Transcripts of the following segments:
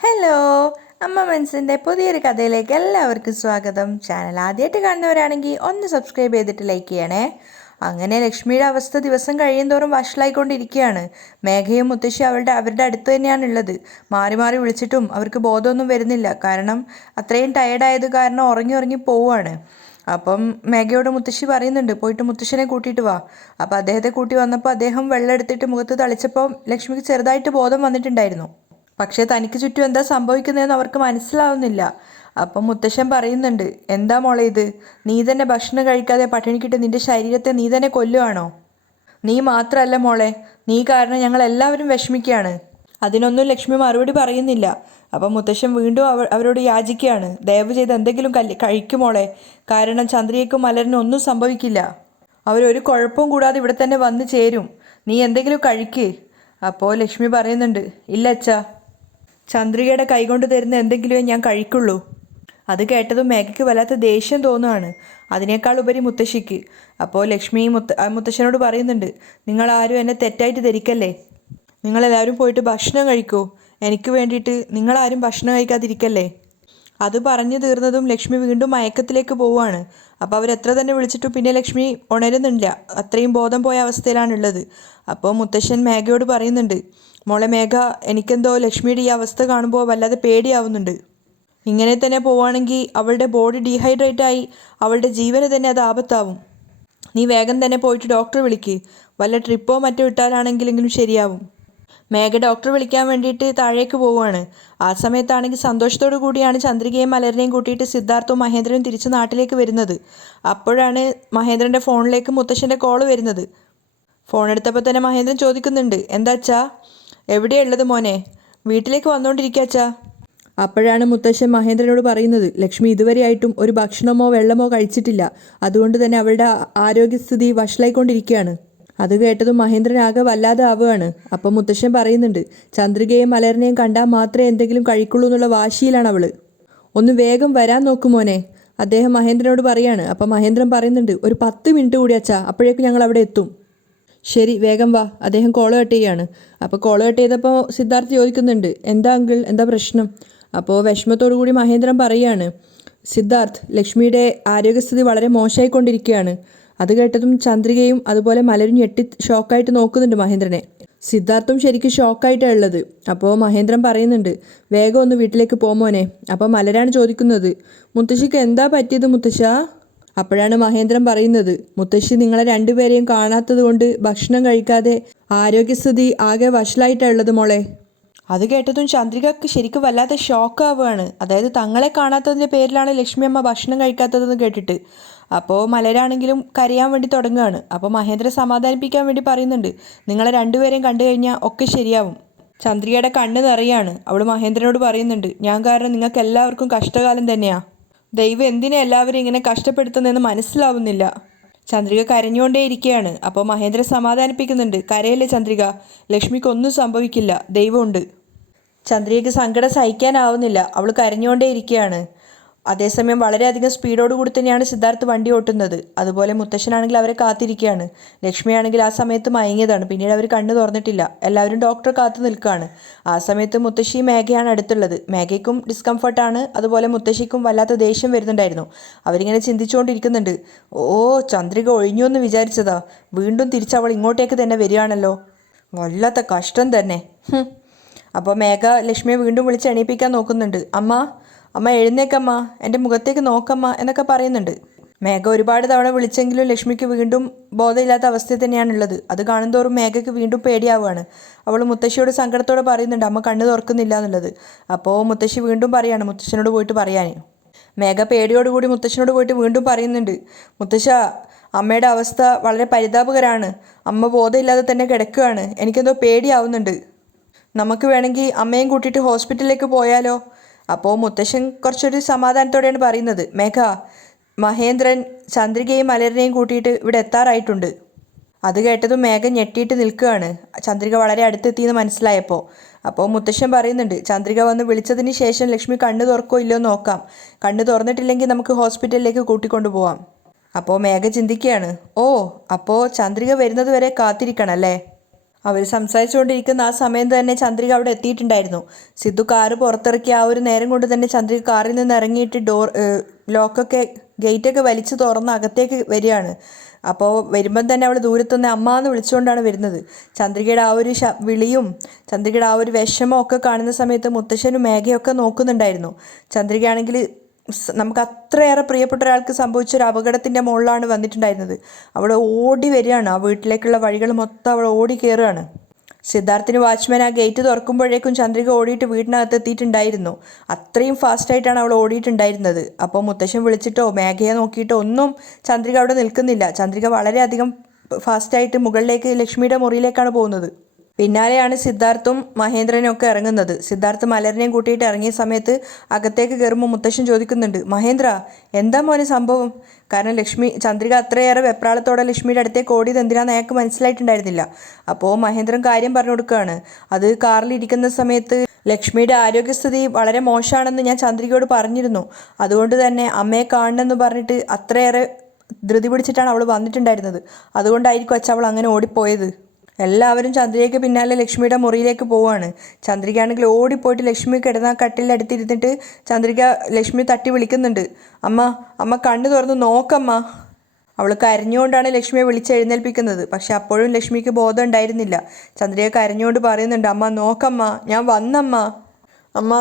Hello, അമ്മ മനസ്സിൻ്റെ പുതിയൊരു കഥയിലേക്ക് എല്ലാവർക്കും സ്വാഗതം. ചാനൽ ആദ്യമായിട്ട് കാണുന്നവരാണെങ്കിൽ ഒന്ന് സബ്സ്ക്രൈബ് ചെയ്തിട്ട് ലൈക്ക് ചെയ്യണേ. അങ്ങനെ ലക്ഷ്മിയുടെ അവസ്ഥ ദിവസം കഴിയുന്തോറും വഷളായിക്കൊണ്ടിരിക്കുകയാണ്. മേഘയും മുത്തശ്ശി അവരുടെ അടുത്ത് തന്നെയാണുള്ളത്. മാറി മാറി വിളിച്ചിട്ടും അവർക്ക് ബോധമൊന്നും വരുന്നില്ല. കാരണം അത്രയും ടയേർഡായത് കാരണം ഉറങ്ങി ഉറങ്ങി പോവുകയാണ്. അപ്പം മേഘയോട് മുത്തശ്ശി പറയുന്നുണ്ട്, പോയിട്ട് മുത്തശ്ശനെ കൂട്ടിയിട്ട് വാ. അപ്പം അദ്ദേഹത്തെ കൂട്ടി വന്നപ്പോൾ അദ്ദേഹം വെള്ളം എടുത്തിട്ട് മുഖത്ത് തളിച്ചപ്പോൾ ലക്ഷ്മിക്ക് ചെറുതായിട്ട് ബോധം വന്നിട്ടുണ്ടായിരുന്നു. പക്ഷേ തനിക്ക് ചുറ്റും എന്താ സംഭവിക്കുന്നതെന്ന് അവർക്ക് മനസ്സിലാവുന്നില്ല. അപ്പം മുത്തശ്ശൻ പറയുന്നുണ്ട്, എന്താ മോളെ ഇത്? നീ തന്നെ ഭക്ഷണം കഴിക്കാതെ പട്ടിണിക്കിട്ട് നിന്റെ ശരീരത്തെ നീ തന്നെ കൊല്ലുവാണോ? നീ മാത്രമല്ല മോളെ, നീ കാരണം ഞങ്ങൾ എല്ലാവരും വിഷമിക്കുകയാണ്. അതിനൊന്നും ലക്ഷ്മി മറുപടി പറയുന്നില്ല. അപ്പം മുത്തശ്ശൻ വീണ്ടും അവരോട് യാചിക്കുകയാണ്, ദയവ് ചെയ്ത് എന്തെങ്കിലും കഴിക്കുമോളെ. കാരണം ചന്ദ്രികയ്ക്കും മലരിനും ഒന്നും സംഭവിക്കില്ല. അവരൊരു കുഴപ്പവും കൂടാതെ ഇവിടെ തന്നെ വന്നു ചേരും. നീ എന്തെങ്കിലും കഴിക്ക്. അപ്പോൾ ലക്ഷ്മി പറയുന്നുണ്ട്, ഇല്ല അച്ഛാ, ചന്ദ്രികയുടെ കൈകൊണ്ട് തരുന്ന എന്തെങ്കിലുമേ ഞാൻ കഴിക്കുള്ളൂ. അത് കേട്ടതും മേഘയ്ക്ക് വല്ലാത്ത ദേഷ്യം തോന്നുകയാണ്, അതിനേക്കാൾ ഉപരി മുത്തശ്ശിക്ക്. അപ്പോൾ ലക്ഷ്മി മുത്തശ്ശനോട് പറയുന്നുണ്ട്, നിങ്ങളാരും എന്നെ തെറ്റായിട്ട് ധരിക്കല്ലേ. നിങ്ങളെല്ലാവരും പോയിട്ട് ഭക്ഷണം കഴിക്കൂ. എനിക്ക് വേണ്ടിയിട്ട് നിങ്ങളാരും ഭക്ഷണം കഴിക്കാതിരിക്കല്ലേ. അത് പറഞ്ഞു തീർന്നതും ലക്ഷ്മി വീണ്ടും മയക്കത്തിലേക്ക് പോവുകയാണ്. അപ്പോൾ അവരെത്ര തന്നെ വിളിച്ചിട്ടും പിന്നെ ലക്ഷ്മി ഉണരുന്നില്ല. അത്രയും ബോധം പോയ അവസ്ഥയിലാണുള്ളത്. അപ്പോൾ മുത്തശ്ശൻ മേഘയോട് പറയുന്നുണ്ട്, മോളെ മേഘ, എനിക്കെന്തോ ലക്ഷ്മിയുടെ ഈ അവസ്ഥ കാണുമ്പോൾ വല്ലാതെ പേടിയാവുന്നുണ്ട്. ഇങ്ങനെ തന്നെ പോവുകയാണെങ്കിൽ അവളുടെ ബോഡി ഡീഹൈഡ്രേറ്റ് ആയി അവളുടെ ജീവന് തന്നെ അത് ആപത്താവും. നീ വേഗം തന്നെ പോയിട്ട് ഡോക്ടറെ വിളിക്ക്. വല്ല ട്രിപ്പോ മറ്റോ ഇട്ടാലാണെങ്കിലെങ്കിലും ശരിയാവും. മേഘ ഡോക്ടറെ വിളിക്കാൻ വേണ്ടിയിട്ട് താഴേക്ക് പോവുകയാണ്. ആ സമയത്താണെങ്കിൽ സന്തോഷത്തോടു കൂടിയാണ് ചന്ദ്രികയും മലരിനെയും കൂട്ടിയിട്ട് സിദ്ധാർത്ഥവും മഹേന്ദ്രനും തിരിച്ച് നാട്ടിലേക്ക് വരുന്നത്. അപ്പോഴാണ് മഹേന്ദ്രൻ്റെ ഫോണിലേക്ക് മുത്തശ്ശൻ്റെ കോള് വരുന്നത്. ഫോൺ എടുത്തപ്പോൾ തന്നെ മഹേന്ദ്രൻ ചോദിക്കുന്നുണ്ട്, എന്താ അച്ഛാ, എവിടെയുള്ളത് മോനെ? വീട്ടിലേക്ക് വന്നുകൊണ്ടിരിക്കുക അച്ഛാ. അപ്പോഴാണ് മുത്തശ്ശൻ മഹേന്ദ്രനോട് പറയുന്നത്, ലക്ഷ്മി ഇതുവരെയായിട്ടും ഒരു ഭക്ഷണമോ വെള്ളമോ കഴിച്ചിട്ടില്ല. അതുകൊണ്ട് തന്നെ അവളുടെ ആരോഗ്യസ്ഥിതി വഷളായിക്കൊണ്ടിരിക്കുകയാണ്. അത് കേട്ടതും മഹേന്ദ്രൻ ആകെ വല്ലാതെ ആവുകയാണ്. അപ്പം മുത്തശ്ശൻ പറയുന്നുണ്ട്, ചന്ദ്രികയും മലറിനെയും കണ്ടാൽ മാത്രമേ എന്തെങ്കിലും കഴിക്കുള്ളൂ എന്നുള്ള വാശിയിലാണ് അവൾ. ഒന്ന് വേഗം വരാൻ നോക്കുമോനെ, അദ്ദേഹം മഹേന്ദ്രനോട് പറയാണ്. അപ്പം മഹേന്ദ്രൻ പറയുന്നുണ്ട്, ഒരു 10 മിനിറ്റ് കൂടി അച്ഛാ, അപ്പോഴേക്കും ഞങ്ങൾ അവിടെ എത്തും. ശരി, വേഗം വാ. അദ്ദേഹം കോള് കട്ട് ചെയ്യാണ്. അപ്പോൾ കോള് കട്ട് ചെയ്തപ്പോൾ സിദ്ധാർത്ഥ് ചോദിക്കുന്നുണ്ട്, എന്താ അങ്കിൾ, എന്താ പ്രശ്നം? അപ്പോൾ വിഷമത്തോടു കൂടി മഹേന്ദ്രൻ പറയുകയാണ്, സിദ്ധാർത്ഥ്, ലക്ഷ്മിയുടെ ആരോഗ്യസ്ഥിതി വളരെ മോശമായിക്കൊണ്ടിരിക്കുകയാണ്. അത് കേട്ടതും ചന്ദ്രികയും അതുപോലെ മലരും ഞെട്ടി ഷോക്കായിട്ട് നോക്കുന്നുണ്ട് മഹേന്ദ്രനെ. സിദ്ധാർത്ഥും ശരിക്കും ഷോക്കായിട്ടാണ് ഉള്ളത്. അപ്പോൾ മഹേന്ദ്രൻ പറയുന്നുണ്ട്, വേഗം ഒന്ന് വീട്ടിലേക്ക് പോമോനെ. അപ്പോൾ മലരാണ് ചോദിക്കുന്നത്, മുത്തശ്ശിക്ക് എന്താ പറ്റിയത് മുത്തശ്ശ? അപ്പോഴാണ് മഹേന്ദ്രൻ പറയുന്നത്, മുത്തശ്ശി നിങ്ങളെ രണ്ടുപേരെയും കാണാത്തത് കൊണ്ട് ഭക്ഷണം കഴിക്കാതെ ആരോഗ്യസ്ഥിതി ആകെ വഷളായിട്ടുള്ളത് മോളെ. അത് കേട്ടതും ചന്ദ്രികക്ക് ശരിക്കും വല്ലാത്ത ഷോക്കാവുകയാണ്. അതായത് തങ്ങളെ കാണാത്തതിൻ്റെ പേരിലാണ് ലക്ഷ്മി അമ്മ ഭക്ഷണം കഴിക്കാത്തതെന്ന് കേട്ടിട്ട്. അപ്പോൾ മലരാണെങ്കിലും കരയാൻ വേണ്ടി തുടങ്ങുകയാണ്. അപ്പോൾ മഹേന്ദ്രൻ സമാധാനിപ്പിക്കാൻ വേണ്ടി പറയുന്നുണ്ട്, നിങ്ങളെ രണ്ടുപേരെയും കണ്ടു കഴിഞ്ഞാൽ ഒക്കെ ശരിയാവും. ചന്ദ്രികയുടെ കണ്ണ് നിറയാണ്. അവൾ മഹേന്ദ്രനോട് പറയുന്നുണ്ട്, ഞാൻ കാരണം നിങ്ങൾക്ക് എല്ലാവർക്കും കഷ്ടകാലം തന്നെയാണ്. ദൈവം എന്തിനാ എല്ലാവരും ഇങ്ങനെ കഷ്ടപ്പെടുത്തുന്നതെന്ന് മനസ്സിലാവുന്നില്ല. ചന്ദ്രിക കരഞ്ഞുകൊണ്ടേ ഇരിക്കുകയാണ്. അപ്പോൾ മഹേന്ദ്രൻ സമാധാനിപ്പിക്കുന്നുണ്ട്, കരയല്ലേ ചന്ദ്രിക, ലക്ഷ്മിക്കൊന്നും സംഭവിക്കില്ല, ദൈവമുണ്ട്. ചന്ദ്രികയ്ക്ക് സങ്കടം സഹിക്കാനാവുന്നില്ല. അവൾ കരഞ്ഞുകൊണ്ടേ ഇരിക്കുകയാണ്. അതേസമയം വളരെയധികം സ്പീഡോടുകൂടി തന്നെയാണ് സിദ്ധാർത്ഥ് വണ്ടി ഓട്ടുന്നത്. അതുപോലെ മുത്തശ്ശനാണെങ്കിൽ അവരെ കാത്തിരിക്കുകയാണ്. ലക്ഷ്മിയാണെങ്കിൽ ആ സമയത്ത് മയങ്ങിയതാണ്. പിന്നീട് അവർ കണ്ണ് തുറന്നിട്ടില്ല. എല്ലാവരും ഡോക്ടറെ കാത്തു നിൽക്കുകയാണ്. ആ സമയത്ത് മുത്തശ്ശി മേഘയാണ് അടുത്തുള്ളത്. മേഘയ്ക്കും ഡിസ്കംഫർട്ടാണ്. അതുപോലെ മുത്തശ്ശിക്കും വല്ലാത്ത ദേഷ്യം വരുന്നുണ്ടായിരുന്നു. അവരിങ്ങനെ ചിന്തിച്ചുകൊണ്ടിരിക്കുന്നുണ്ട്, ഓ, ചന്ദ്രിക ഒഴിഞ്ഞു എന്ന് വിചാരിച്ചതാ, വീണ്ടും തിരിച്ചവൾ ഇങ്ങോട്ടേക്ക് തന്നെ വരികയാണല്ലോ, വല്ലാത്ത കഷ്ടം തന്നെ. അപ്പോൾ മേഘ ലക്ഷ്മിയെ വീണ്ടും വിളിച്ച് എണീപ്പിക്കാൻ നോക്കുന്നുണ്ട്. അമ്മ എഴുന്നേക്കമ്മ, എൻ്റെ മുഖത്തേക്ക് നോക്കമ്മ എന്നൊക്കെ പറയുന്നുണ്ട്. മേഘ ഒരുപാട് തവണ വിളിച്ചെങ്കിലും ലക്ഷ്മിക്ക് വീണ്ടും ബോധമില്ലാത്ത അവസ്ഥയിൽ തന്നെയാണുള്ളത്. അത് കാണുന്തോറും മേഘയ്ക്ക് വീണ്ടും പേടിയാവുകയാണ്. അവൾ മുത്തശ്ശിയോട് സങ്കടത്തോടെ പറയുന്നുണ്ട്, അമ്മ കണ്ണ് തുറക്കുന്നില്ല എന്നുള്ളത്. അപ്പോൾ മുത്തശ്ശി വീണ്ടും പറയാണ് മുത്തശ്ശനോട് പോയിട്ട് പറയാൻ. മേഘ പേടിയോടുകൂടി മുത്തശ്ശനോട് പോയിട്ട് വീണ്ടും പറയുന്നുണ്ട്, മുത്തശ്ശ, അമ്മയുടെ അവസ്ഥ വളരെ പരിതാപകരമാണ്. അമ്മ ബോധമില്ലാതെ തന്നെ കിടക്കുകയാണ്. എനിക്കെന്തോ പേടിയാവുന്നുണ്ട്. നമുക്ക് വേണമെങ്കിൽ അമ്മയും കൂട്ടിയിട്ട് ഹോസ്പിറ്റലിലേക്ക് പോയാലോ? അപ്പോൾ മുത്തശ്ശൻ കുറച്ചൊരു സമാധാനത്തോടെയാണ് പറയുന്നത്, മേഘ, മഹേന്ദ്രൻ ചന്ദ്രികയും മലരിനെയും കൂട്ടിയിട്ട് ഇവിടെ എത്താറായിട്ടുണ്ട്. അത് കേട്ടതും മേഘ ഞെട്ടിയിട്ട് നിൽക്കുകയാണ്, ചന്ദ്രിക വളരെ അടുത്തെത്തിയെന്ന് മനസ്സിലായപ്പോൾ. അപ്പോൾ മുത്തശ്ശൻ പറയുന്നുണ്ട്, ചന്ദ്രിക വന്ന് വിളിച്ചതിന് ശേഷം ലക്ഷ്മി കണ്ണ് തുറക്കോ ഇല്ലയോ നോക്കാം. കണ്ണ് തുറന്നിട്ടില്ലെങ്കിൽ നമുക്ക് ഹോസ്പിറ്റലിലേക്ക് കൂട്ടിക്കൊണ്ടു പോവാം. അപ്പോൾ മേഘ ചിന്തിക്കുകയാണ്, ഓ, അപ്പോൾ ചന്ദ്രിക വരുന്നത് വരെ കാത്തിരിക്കണം അല്ലേ? അവർ സംസാരിച്ചുകൊണ്ടിരിക്കുന്ന ആ സമയം തന്നെ ചന്ദ്രിക അവിടെ എത്തിയിട്ടുണ്ടായിരുന്നു. സിദ്ധു കാറ് പുറത്തിറക്കി ആ ഒരു നേരം കൊണ്ട് തന്നെ ചന്ദ്രിക കാറിൽ നിന്ന് ഇറങ്ങിയിട്ട് ലോക്കൊക്കെ ഗേറ്റൊക്കെ വലിച്ചു തുറന്ന് അകത്തേക്ക് വരികയാണ്. അപ്പോൾ വരുമ്പം തന്നെ അവൾ ദൂരത്തുനിന്ന് അമ്മ എന്ന് വിളിച്ചുകൊണ്ടാണ് വരുന്നത്. ചന്ദ്രികയുടെ ആ ഒരു വിളിയും ചന്ദ്രികയുടെ ആ ഒരു വിഷമം ഒക്കെ കാണുന്ന സമയത്ത് മുത്തശ്ശനും മേഘയൊക്കെ നോക്കുന്നുണ്ടായിരുന്നു. ചന്ദ്രികയാണെങ്കിൽ നമുക്ക് അത്രയേറെ പ്രിയപ്പെട്ട ഒരാൾക്ക് സംഭവിച്ച ഒരു അപകടത്തിൻ്റെ മുകളിലാണ് വന്നിട്ടുണ്ടായിരുന്നത്. അവൾ ഓടി വരികയാണ്. ആ വീട്ടിലേക്കുള്ള വഴികൾ മൊത്തം അവൾ ഓടി കയറുകയാണ്. സിദ്ധാർത്ഥിന് വാച്ച്മാൻ ആ ഗേറ്റ് തുറക്കുമ്പോഴേക്കും ചന്ദ്രിക ഓടിയിട്ട് വീടിനകത്ത് എത്തിയിട്ടുണ്ടായിരുന്നു. അത്രയും ഫാസ്റ്റായിട്ടാണ് അവൾ ഓടിയിട്ടുണ്ടായിരുന്നത്. അപ്പോൾ മുത്തശ്ശൻ വിളിച്ചിട്ടോ മേഘയെ നോക്കിയിട്ടോ ഒന്നും ചന്ദ്രിക അവിടെ നിൽക്കുന്നില്ല. ചന്ദ്രിക വളരെയധികം ഫാസ്റ്റായിട്ട് മുകളിലേക്ക് ലക്ഷ്മിയുടെ മുറിയിലേക്കാണ് പോകുന്നത്. പിന്നാലെയാണ് സിദ്ധാർത്ഥും മഹേന്ദ്രനും ഒക്കെ ഇറങ്ങുന്നത്. സിദ്ധാർത്ഥ് മലരിനെയും കൂട്ടിയിട്ട് ഇറങ്ങിയ സമയത്ത് അകത്തേക്ക് കയറുമ്പോൾ മുത്തശ്ശൻ ചോദിക്കുന്നുണ്ട്, മഹേന്ദ്ര എന്താ മോനെ സംഭവം? കാരണം ചന്ദ്രിക അത്രയേറെ വെപ്രാളത്തോടെ ലക്ഷ്മിയുടെ അടുത്തേക്ക് ഓടിയത് എന്തിനാന്ന് അയാൾക്ക് മനസ്സിലായിട്ടുണ്ടായിരുന്നില്ല. അപ്പോൾ മഹേന്ദ്രൻ കാര്യം പറഞ്ഞു കൊടുക്കുകയാണ്. അത് കാറിലിരിക്കുന്ന സമയത്ത് ലക്ഷ്മിയുടെ ആരോഗ്യസ്ഥിതി വളരെ മോശമാണെന്ന് ഞാൻ ചന്ദ്രികയോട് പറഞ്ഞിരുന്നു. അതുകൊണ്ട് തന്നെ അമ്മയെ കാണണമെന്ന് പറഞ്ഞിട്ട് അത്രയേറെ ധൃതി പിടിച്ചിട്ടാണ് അവൾ വന്നിട്ടുണ്ടായിരുന്നത്. അതുകൊണ്ടായിരിക്കും അച്ഛൻ അവൾ അങ്ങനെ ഓടിപ്പോയത്. എല്ലാവരും ചന്ദ്രികയ്ക്ക് പിന്നാലെ ലക്ഷ്മിയുടെ മുറിയിലേക്ക് പോവുകയാണ്. ചന്ദ്രികയാണെങ്കിൽ ഓടിപ്പോയിട്ട് ലക്ഷ്മി കിടന്ന കട്ടിലിൻ്റെ അടുത്തിരുന്നിട്ട് ചന്ദ്രിക ലക്ഷ്മി തട്ടി വിളിക്കുന്നുണ്ട്, അമ്മ അമ്മ കണ്ണു തുറന്ന് നോക്കമ്മ. അവൾ കരഞ്ഞുകൊണ്ടാണ് ലക്ഷ്മിയെ വിളിച്ചെഴുന്നേൽപ്പിക്കുന്നത്. പക്ഷെ അപ്പോഴും ലക്ഷ്മിക്ക് ബോധം ഉണ്ടായിരുന്നില്ല. ചന്ദ്രിക കരഞ്ഞുകൊണ്ട് പറയുന്നുണ്ട്, അമ്മ നോക്കമ്മ, ഞാൻ വന്നമ്മ, അമ്മ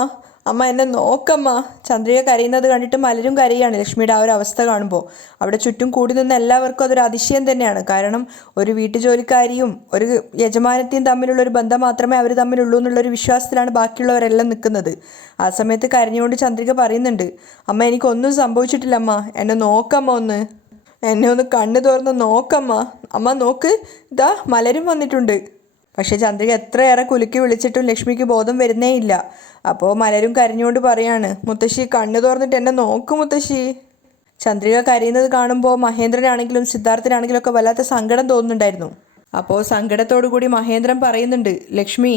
അമ്മ എന്നെ നോക്കമ്മ. ചന്ദ്രിക കരയുന്നത് കണ്ടിട്ട് മലരും കരയാണ് ലക്ഷ്മിയുടെ ആ ഒരു അവസ്ഥ കാണുമ്പോൾ. അവിടെ ചുറ്റും കൂടി നിന്ന് എല്ലാവർക്കും അതൊരു അതിശയം തന്നെയാണ്. കാരണം ഒരു വീട്ടുജോലിക്കാരിയും ഒരു യജമാനത്തെയും തമ്മിലുള്ള ഒരു ബന്ധം മാത്രമേ അവർ തമ്മിലുള്ളൂ എന്നുള്ളൊരു വിശ്വാസത്തിലാണ് ബാക്കിയുള്ളവരെല്ലാം നിൽക്കുന്നത്. ആ സമയത്ത് കരഞ്ഞുകൊണ്ട് ചന്ദ്രിക പറയുന്നുണ്ട്, അമ്മ എനിക്കൊന്നും സംഭവിച്ചിട്ടില്ല അമ്മ, എന്നെ നോക്കമ്മ, എന്നെ ഒന്ന് കണ്ണു തുറന്ന് നോക്കമ്മ. അമ്മ നോക്ക്, ഇതാ മലരും വന്നിട്ടുണ്ട്. പക്ഷേ ചന്ദ്രിക എത്രയേറെ കുലുക്കി വിളിച്ചിട്ടും ലക്ഷ്മിക്ക് ബോധം വരുന്നേ ഇല്ല. അപ്പോൾ മലരും കരഞ്ഞുകൊണ്ട് പറയാണ്, മുത്തശ്ശി കണ്ണു തുറന്നിട്ട് എന്നെ നോക്കൂ മുത്തശ്ശി. ചന്ദ്രിക കരയുന്നത് കാണുമ്പോൾ മഹേന്ദ്രനാണെങ്കിലും സിദ്ധാർത്ഥനാണെങ്കിലും ഒക്കെ വല്ലാത്ത സങ്കടം തോന്നുന്നുണ്ടായിരുന്നു. അപ്പോൾ സങ്കടത്തോടു കൂടി മഹേന്ദ്രൻ പറയുന്നുണ്ട്, ലക്ഷ്മി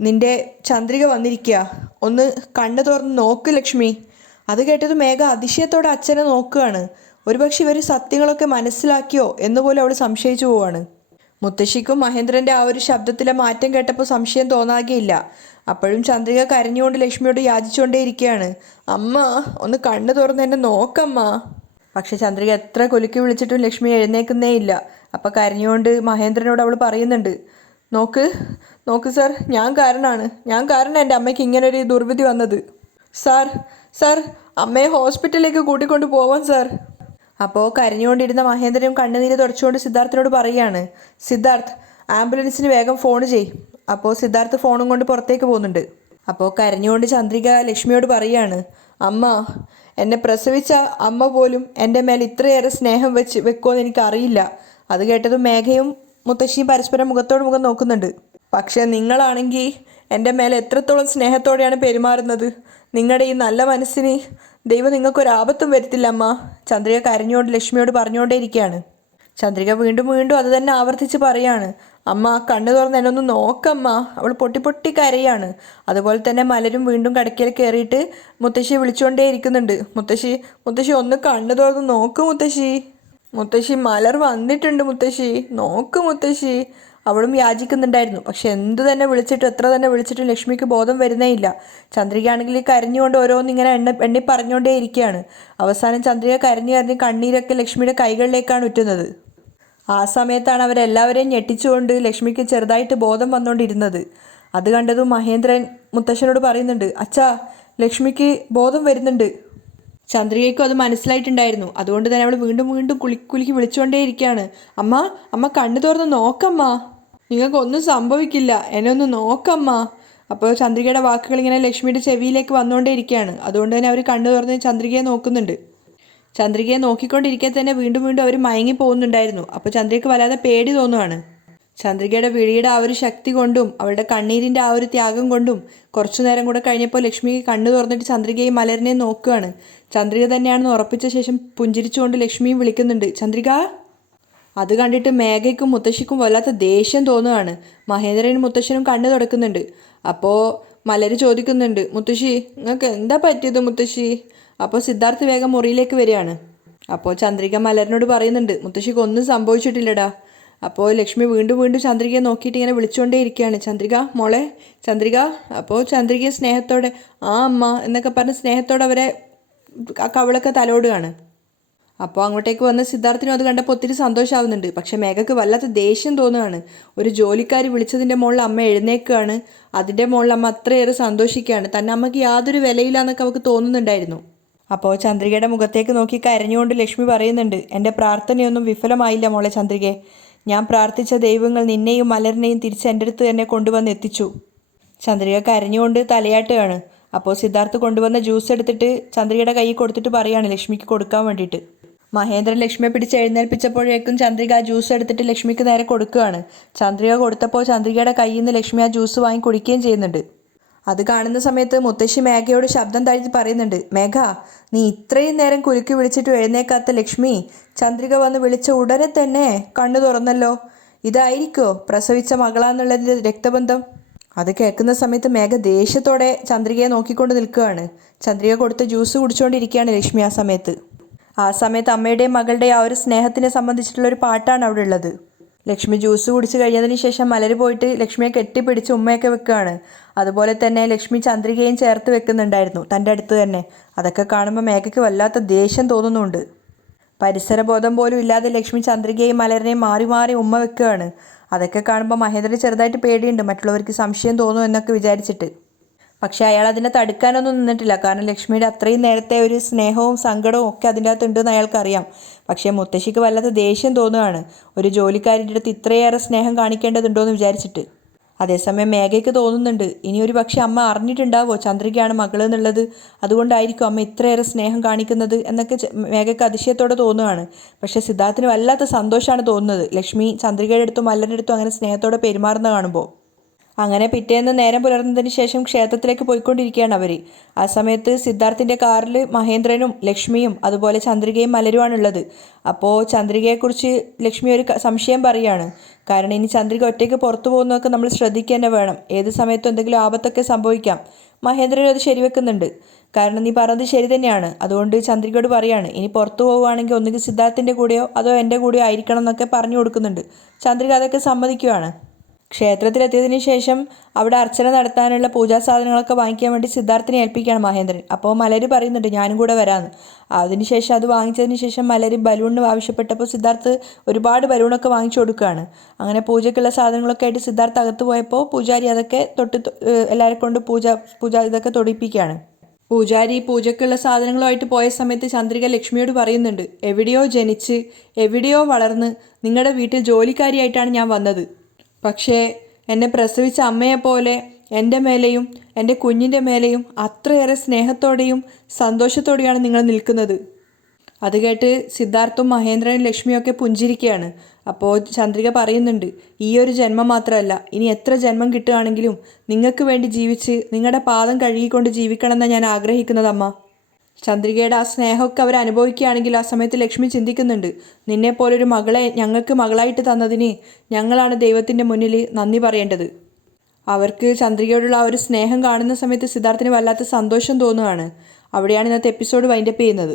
നിന്റെ ചന്ദ്രിക വന്നിരിക്കുക, ഒന്ന് കണ്ണു തുറന്ന് നോക്ക് ലക്ഷ്മി. അത് കേട്ടത് മേഘ അതിശയത്തോടെ അച്ഛനെ നോക്കുകയാണ്. ഒരുപക്ഷെ ഇവർ സത്യങ്ങളൊക്കെ മനസ്സിലാക്കിയോ എന്നുപോലും അവൾ സംശയിച്ചു പോവാണ്. മുത്തശ്ശിക്കും മഹേന്ദ്രൻ്റെ ആ ഒരു ശബ്ദത്തിലെ മാറ്റം കേട്ടപ്പോൾ സംശയം തോന്നാകെയില്ല. അപ്പോഴും ചന്ദ്രിക കരഞ്ഞുകൊണ്ട് ലക്ഷ്മിയോട് യാചിച്ചുകൊണ്ടേയിരിക്കുകയാണ്, അമ്മ ഒന്ന് കണ്ണു തുറന്ന് എന്നെ നോക്കമ്മ. പക്ഷെ ചന്ദ്രിക എത്ര കുലുക്കി വിളിച്ചിട്ടും ലക്ഷ്മി എഴുന്നേക്കുന്നേ ഇല്ല. അപ്പം കരഞ്ഞുകൊണ്ട് മഹേന്ദ്രനോട് അവൾ പറയുന്നുണ്ട്, നോക്ക് നോക്ക് സാർ, ഞാൻ കാരണം എൻ്റെ അമ്മയ്ക്ക് ഇങ്ങനൊരു ദുർവിധി വന്നത്. സാർ അമ്മയെ ഹോസ്പിറ്റലിലേക്ക് കൂട്ടിക്കൊണ്ട് പോവാൻ സാർ. അപ്പോൾ കരഞ്ഞുകൊണ്ടിരുന്ന മഹേന്ദ്രനും കണ്ണുനീര് തുടച്ചുകൊണ്ട് സിദ്ധാർത്ഥിനോട് പറയുകയാണ്, സിദ്ധാർത്ഥ് ആംബുലൻസിന് വേഗം ഫോൺ ചെയ്. അപ്പോൾ സിദ്ധാർത്ഥ് ഫോണും കൊണ്ട് പുറത്തേക്ക് പോകുന്നുണ്ട്. അപ്പോൾ കരഞ്ഞുകൊണ്ട് ചന്ദ്രിക ലക്ഷ്മിയോട് പറയുകയാണ്, അമ്മ എന്നെ പ്രസവിച്ച അമ്മ പോലും എൻ്റെ മേൽ ഇത്രയേറെ സ്നേഹം വെക്കുമെന്ന് എനിക്കറിയില്ല. അത് കേട്ടതും മേഘയും മുത്തശ്ശിയും പരസ്പരം മുഖത്തോട് മുഖം നോക്കുന്നുണ്ട്. പക്ഷേ നിങ്ങളാണെങ്കിൽ എൻ്റെ മേലെ എത്രത്തോളം സ്നേഹത്തോടെയാണ് പെരുമാറുന്നത്. നിങ്ങളുടെ ഈ നല്ല മനസ്സിന് ദൈവം നിങ്ങൾക്കൊരാപത്തും വരുത്തില്ല അമ്മ. ചന്ദ്രിക കരഞ്ഞുകൊണ്ട് ലക്ഷ്മിയോട് പറഞ്ഞുകൊണ്ടേയിരിക്കുകയാണ്. ചന്ദ്രിക വീണ്ടും വീണ്ടും അത് തന്നെ ആവർത്തിച്ച് പറയാണ്, അമ്മ കണ്ണു തുറന്ന് എന്നെ ഒന്ന് നോക്കമ്മ. അവൾ പൊട്ടി കരയാണ്. അതുപോലെ തന്നെ മലരും വീണ്ടും കടക്കയിൽ കയറിയിട്ട് മുത്തശ്ശിയെ വിളിച്ചുകൊണ്ടേ ഇരിക്കുന്നുണ്ട്, മുത്തശ്ശി ഒന്ന് കണ്ണു തുറന്ന് നോക്ക് മുത്തശ്ശി മലർ വന്നിട്ടുണ്ട് മുത്തശ്ശി, നോക്ക് മുത്തശ്ശി. അവളും യാചിക്കുന്നുണ്ടായിരുന്നു. പക്ഷെ എത്ര തന്നെ വിളിച്ചിട്ടും ലക്ഷ്മിക്ക് ബോധം വരുന്നേ ഇല്ല. ചന്ദ്രികയാണെങ്കിൽ കരഞ്ഞുകൊണ്ട് ഓരോന്നിങ്ങനെ എണ്ണി പറഞ്ഞുകൊണ്ടേ ഇരിക്കുകയാണ്. അവസാനം ചന്ദ്രിക കരഞ്ഞ് കണ്ണീരൊക്കെ ലക്ഷ്മിയുടെ കൈകളിലേക്കാണ് ഉറ്റുന്നത്. ആ സമയത്താണ് അവരെല്ലാവരെയും ഞെട്ടിച്ചുകൊണ്ട് ലക്ഷ്മിക്ക് ചെറുതായിട്ട് ബോധം വന്നുകൊണ്ടിരുന്നത്. അത് കണ്ടതും മഹേന്ദ്രൻ മുത്തശ്ശനോട് പറയുന്നുണ്ട്, അച്ഛാ ലക്ഷ്മിക്ക് ബോധം വരുന്നുണ്ട്. ചന്ദ്രികയ്ക്കും അത് മനസ്സിലായിട്ടുണ്ടായിരുന്നു. അതുകൊണ്ട് തന്നെ അവൾ വീണ്ടും വീണ്ടും കുലുക്കി വിളിച്ചുകൊണ്ടേയിരിക്കുകയാണ്, അമ്മ കണ്ണു തുറന്ന് നോക്കമ്മ, നിങ്ങൾക്കൊന്നും സംഭവിക്കില്ല, എന്നെ ഒന്ന് നോക്കമ്മ. അപ്പോൾ ചന്ദ്രികയുടെ വാക്കുകൾ ഇങ്ങനെ ലക്ഷ്മിയുടെ ചെവിയിലേക്ക് വന്നുകൊണ്ടേയിരിക്കുകയാണ്. അതുകൊണ്ട് തന്നെ അവർ കണ്ണു തുറന്ന് ചന്ദ്രികയെ നോക്കുന്നുണ്ട്. ചന്ദ്രികയെ നോക്കിക്കൊണ്ടിരിക്കെ തന്നെ വീണ്ടും വീണ്ടും അവർ മയങ്ങി പോകുന്നുണ്ടായിരുന്നു. അപ്പോൾ ചന്ദ്രികയ്ക്ക് വല്ലാതെ പേടി തോന്നുവാണ്. ചന്ദ്രികയുടെ വിളിയുടെ ആ ഒരു ശക്തി കൊണ്ടും അവളുടെ കണ്ണീരിൻ്റെ ആ ഒരു ത്യാഗം കൊണ്ടും കുറച്ചു നേരം കൂടെ കഴിഞ്ഞപ്പോൾ ലക്ഷ്മി കണ്ണു തുറന്നിട്ട് ചന്ദ്രികയും മലരിനെയും നോക്കുകയാണ്. ചന്ദ്രിക തന്നെയാണെന്ന് ഉറപ്പിച്ച ശേഷം പുഞ്ചിരിച്ചുകൊണ്ട് ലക്ഷ്മിയും വിളിക്കുന്നുണ്ട്, ചന്ദ്രിക. അത് കണ്ടിട്ട് മേഘയ്ക്കും മുത്തശ്ശിക്കും വല്ലാത്ത ദേഷ്യം തോന്നുകയാണ്. മഹേന്ദ്രനും മുത്തശ്ശനും കണ്ണു തുടക്കുന്നുണ്ട്. അപ്പോൾ മലര് ചോദിക്കുന്നുണ്ട്, മുത്തശ്ശി നിങ്ങൾക്ക് എന്താ പറ്റിയത് മുത്തശ്ശി? അപ്പോൾ സിദ്ധാർത്ഥ് വേഗം മുറിയിലേക്ക് വരികയാണ്. അപ്പോൾ ചന്ദ്രിക മലരിനോട് പറയുന്നുണ്ട്, മുത്തശ്ശിക്ക് ഒന്നും സംഭവിച്ചിട്ടില്ലടാ. അപ്പോൾ ലക്ഷ്മി വീണ്ടും വീണ്ടും ചന്ദ്രികയെ നോക്കിയിട്ട് ഇങ്ങനെ വിളിച്ചുകൊണ്ടേ ഇരിക്കുകയാണ്, ചന്ദ്രിക മോളെ, ചന്ദ്രിക. അപ്പോൾ ചന്ദ്രിക സ്നേഹത്തോടെ ആ അമ്മ എന്നൊക്കെ പറഞ്ഞ് സ്നേഹത്തോടെ അവരെ കവിളൊക്കെ തലോടുകയാണ്. അപ്പോൾ അങ്ങോട്ടേക്ക് വന്ന് സിദ്ധാർത്ഥിനും അത് കണ്ടപ്പോൾ ഒത്തിരി സന്തോഷമാവുന്നുണ്ട്. പക്ഷെ മേഘയ്ക്ക് വല്ലാത്ത ദേഷ്യം തോന്നുകയാണ്. ഒരു ജോലിക്കാരി വിളിച്ചതിൻ്റെ മുകളിൽ അമ്മ എഴുന്നേൽക്കുകയാണ്, അതിൻ്റെ മുകളിൽ അമ്മ അത്രയേറെ സന്തോഷിക്കുകയാണ്. തന്നെ അമ്മയ്ക്ക് യാതൊരു വിലയില്ലാന്നൊക്കെ അവൾക്ക് തോന്നുന്നുണ്ടായിരുന്നു. അപ്പോൾ ചന്ദ്രികയുടെ മുഖത്തേക്ക് നോക്കി കരഞ്ഞുകൊണ്ട് ലക്ഷ്മി പറയുന്നുണ്ട്, എൻ്റെ പ്രാർത്ഥനയൊന്നും വിഫലമായില്ല മോളെ ചന്ദ്രികയെ. ഞാൻ പ്രാർത്ഥിച്ച ദൈവങ്ങൾ നിന്നെയും മലറിനെയും തിരിച്ച് എൻ്റെ അടുത്ത് തന്നെ കൊണ്ടുവന്ന് എത്തിച്ചു. ചന്ദ്രിക കരഞ്ഞുകൊണ്ട് തലയാട്ടുകയാണ്. അപ്പോൾ സിദ്ധാർത്ഥ് കൊണ്ടുവന്ന ജ്യൂസ് എടുത്തിട്ട് ചന്ദ്രികയുടെ കൈ കൊടുത്തിട്ട് പറയാണ് ലക്ഷ്മിക്ക് കൊടുക്കാൻ വേണ്ടിയിട്ട്. മഹേന്ദ്രൻ ലക്ഷ്മിയെ പിടിച്ച് എഴുന്നേൽപ്പിച്ചപ്പോഴേക്കും ചന്ദ്രിക ആ ജ്യൂസ് എടുത്തിട്ട് ലക്ഷ്മിക്ക് നേരെ കൊടുക്കുകയാണ്. ചന്ദ്രിക കൊടുത്തപ്പോൾ ചന്ദ്രികയുടെ കയ്യിൽ നിന്ന് ലക്ഷ്മി ആ ജ്യൂസ് വാങ്ങി കുടിക്കുകയും ചെയ്യുന്നുണ്ട്. അത് കാണുന്ന സമയത്ത് മുത്തശ്ശി മേഘയോട് ശബ്ദം താഴ്ത്തി പറയുന്നുണ്ട്, മേഘ, നീ ഇത്രയും നേരം കുലുക്കി വിളിച്ചിട്ട് എഴുന്നേക്കാത്ത ലക്ഷ്മി ചന്ദ്രിക വന്ന് വിളിച്ച ഉടനെ തന്നെ കണ്ണു തുറന്നല്ലോ. ഇതായിരിക്കോ പ്രസവിച്ച മകളാന്നുള്ളതിൻ്റെ രക്തബന്ധം? അത് കേൾക്കുന്ന സമയത്ത് മേഘ ദേഷ്യത്തോടെ ചന്ദ്രികയെ നോക്കിക്കൊണ്ട് നിൽക്കുകയാണ്. ചന്ദ്രിക കൊടുത്ത് ജ്യൂസ് കുടിച്ചുകൊണ്ടിരിക്കുകയാണ് ലക്ഷ്മി ആ സമയത്ത് അമ്മയുടെയും മകളുടെയും ആ ഒരു സ്നേഹത്തിനെ സംബന്ധിച്ചിട്ടുള്ളൊരു പാട്ടാണ് അവിടെ ഉള്ളത്. ലക്ഷ്മി ജ്യൂസ് കുടിച്ച് കഴിഞ്ഞതിന് ശേഷം മലര് പോയിട്ട് ലക്ഷ്മിയെ കെട്ടിപ്പിടിച്ച് ഉമ്മയൊക്കെ വെക്കുകയാണ്. അതുപോലെ തന്നെ ലക്ഷ്മി ചന്ദ്രികയും ചേർത്ത് വെക്കുന്നുണ്ടായിരുന്നു തൻ്റെ അടുത്ത് തന്നെ. അതൊക്കെ കാണുമ്പോൾ മേഘയ്ക്ക് വല്ലാത്ത ദേഷ്യം തോന്നുന്നുണ്ട്. പരിസരബോധം പോലും ഇല്ലാതെ ലക്ഷ്മി ചന്ദ്രികയും മലരിനെയും മാറി മാറി ഉമ്മ വെക്കുകയാണ്. അതൊക്കെ കാണുമ്പോൾ മഹേന്ദ്രന് ചെറുതായിട്ട് പേടിയുണ്ട്, മറ്റുള്ളവർക്ക് സംശയം തോന്നും എന്നൊക്കെ വിചാരിച്ചിട്ട്. പക്ഷേ അയാൾ അതിനെ തടുക്കാനൊന്നും നിന്നിട്ടില്ല. കാരണം ലക്ഷ്മിയുടെ അത്രയും നേരത്തെ ഒരു സ്നേഹവും സങ്കടവും ഒക്കെ അതിൻ്റെ അകത്തുണ്ടെന്ന് അയാൾക്കറിയാം. പക്ഷേ മുത്തശ്ശിക്ക് വല്ലാത്ത ദേഷ്യം തോന്നുകയാണ്, ഒരു ജോലിക്കാരിൻ്റെ അടുത്ത് ഇത്രയേറെ സ്നേഹം കാണിക്കേണ്ടതുണ്ടോ എന്ന് വിചാരിച്ചിട്ട്. അതേസമയം മേഘയ്ക്ക് തോന്നുന്നുണ്ട്, ഇനി ഒരു പക്ഷേ അമ്മ അറിഞ്ഞിട്ടുണ്ടാവോ ചന്ദ്രികയാണ് മകൾ എന്നുള്ളത്, അതുകൊണ്ടായിരിക്കും അമ്മ ഇത്രയേറെ സ്നേഹം കാണിക്കുന്നത് എന്നൊക്കെ മേഘയ്ക്ക് അതിശയത്തോടെ തോന്നുകയാണ്. പക്ഷേ സിദ്ധാർത്ഥിന് വല്ലാത്ത സന്തോഷമാണ് തോന്നുന്നത് ലക്ഷ്മി ചന്ദ്രികയുടെ അടുത്തും മല്ലരുടെ അടുത്തും അങ്ങനെ സ്നേഹത്തോടെ പെരുമാറുന്ന കാണുമ്പോൾ. അങ്ങനെ പിറ്റേന്ന് നേരം പുലർന്നതിന് ശേഷം ക്ഷേത്രത്തിലേക്ക് പോയിക്കൊണ്ടിരിക്കുകയാണ് അവർ. ആ സമയത്ത് സിദ്ധാർത്ഥിൻ്റെ കാറിൽ മഹേന്ദ്രനും ലക്ഷ്മിയും അതുപോലെ ചന്ദ്രികയും മലരുമാണുള്ളത്. അപ്പോൾ ചന്ദ്രികയെക്കുറിച്ച് ലക്ഷ്മി ഒരു സംശയം പറയുകയാണ്. കാരണം ഇനി ചന്ദ്രിക ഒറ്റയ്ക്ക് പുറത്തു പോകുന്നതൊക്കെ നമ്മൾ ശ്രദ്ധിക്കുക തന്നെ വേണം, ഏത് സമയത്തും എന്തെങ്കിലും ആപത്തൊക്കെ സംഭവിക്കാം. മഹേന്ദ്രൻ അത് ശരിവെക്കുന്നുണ്ട്. കാരണം നീ പറഞ്ഞത് ശരി തന്നെയാണ്. അതുകൊണ്ട് ചന്ദ്രികയോട് പറയാണ്, ഇനി പുറത്തു പോവുകയാണെങ്കിൽ ഒന്നുകിൽ സിദ്ധാർത്ഥിൻ്റെ കൂടെയോ അതോ എൻ്റെ കൂടെയോ ആയിരിക്കണം എന്നൊക്കെ പറഞ്ഞു കൊടുക്കുന്നുണ്ട്. ചന്ദ്രിക അതൊക്കെ സമ്മതിക്കുകയാണ്. ക്ഷേത്രത്തിലെത്തിയതിനു ശേഷം അവിടെ അർച്ചന നടത്താനുള്ള പൂജാ സാധനങ്ങളൊക്കെ വാങ്ങിക്കാൻ വേണ്ടി സിദ്ധാർത്ഥിനെ ഏൽപ്പിക്കുകയാണ് മഹേന്ദ്രൻ. അപ്പോൾ മലര് പറയുന്നുണ്ട് ഞാനും കൂടെ വരാമെന്ന്. അതിനുശേഷം അത് വാങ്ങിച്ചതിന് ശേഷം മലര് ബലൂണിന് ആവശ്യപ്പെട്ടപ്പോൾ സിദ്ധാർത്ഥ് ഒരുപാട് ബലൂണൊക്കെ വാങ്ങിച്ചു കൊടുക്കുകയാണ്. അങ്ങനെ പൂജയ്ക്കുള്ള സാധനങ്ങളൊക്കെ ആയിട്ട് സിദ്ധാർത്ഥ് അകത്ത് പോയപ്പോൾ പൂജാരി അതൊക്കെ എല്ലാവരെ കൊണ്ട് പൂജ ഇതൊക്കെ തൊടിപ്പിക്കുകയാണ്. പൂജാരി പൂജയ്ക്കുള്ള സാധനങ്ങളുമായിട്ട് പോയ സമയത്ത് ചന്ദ്രിക ലക്ഷ്മിയോട് പറയുന്നുണ്ട്, എവിടെയോ ജനിച്ച് എവിടെയോ വളർന്ന് നിങ്ങളുടെ വീട്ടിൽ ജോലിക്കാരിയായിട്ടാണ് ഞാൻ വന്നത്. പക്ഷേ എന്നെ പ്രസവിച്ച അമ്മയെപ്പോലെ എൻ്റെ മേലെയും എൻ്റെ കുഞ്ഞിൻ്റെ മേലെയും അത്രയേറെ സ്നേഹത്തോടെയും സന്തോഷത്തോടെയാണ് നിങ്ങൾ നിൽക്കുന്നത്. അത് കേട്ട് സിദ്ധാർത്ഥും മഹേന്ദ്രനും ലക്ഷ്മിയൊക്കെ പുഞ്ചിരിക്കുകയാണ്. അപ്പോൾ ചന്ദ്രിക പറയുന്നുണ്ട്, ഈ ഒരു ജന്മം മാത്രമല്ല, ഇനി എത്ര ജന്മം കിട്ടുകയാണെങ്കിലും നിങ്ങൾക്ക് വേണ്ടി ജീവിച്ച് നിങ്ങളുടെ പാദം കഴുകിക്കൊണ്ട് ജീവിക്കണമെന്നാണ് ഞാൻ ആഗ്രഹിക്കുന്നത് അമ്മ. ചന്ദ്രികയുടെ ആ സ്നേഹമൊക്കെ അവർ അനുഭവിക്കുകയാണെങ്കിൽ ആ സമയത്ത് ലക്ഷ്മി ചിന്തിക്കുന്നുണ്ട്, നിന്നെപ്പോലൊരു മകളെ ഞങ്ങൾക്ക് മകളായിട്ട് തന്നതിന് ഞങ്ങളാണ് ദൈവത്തിൻ്റെ മുന്നിൽ നന്ദി പറയേണ്ടത്. അവർക്ക് ചന്ദ്രികയോടുള്ള ആ ഒരു സ്നേഹം കാണുന്ന സമയത്ത് സിദ്ധാർത്ഥിന് വല്ലാത്ത സന്തോഷം തോന്നുകയാണ്. അവിടെയാണ് ഇന്നത്തെ എപ്പിസോഡ് വൈൻഡപ്പ് ചെയ്യുന്നത്.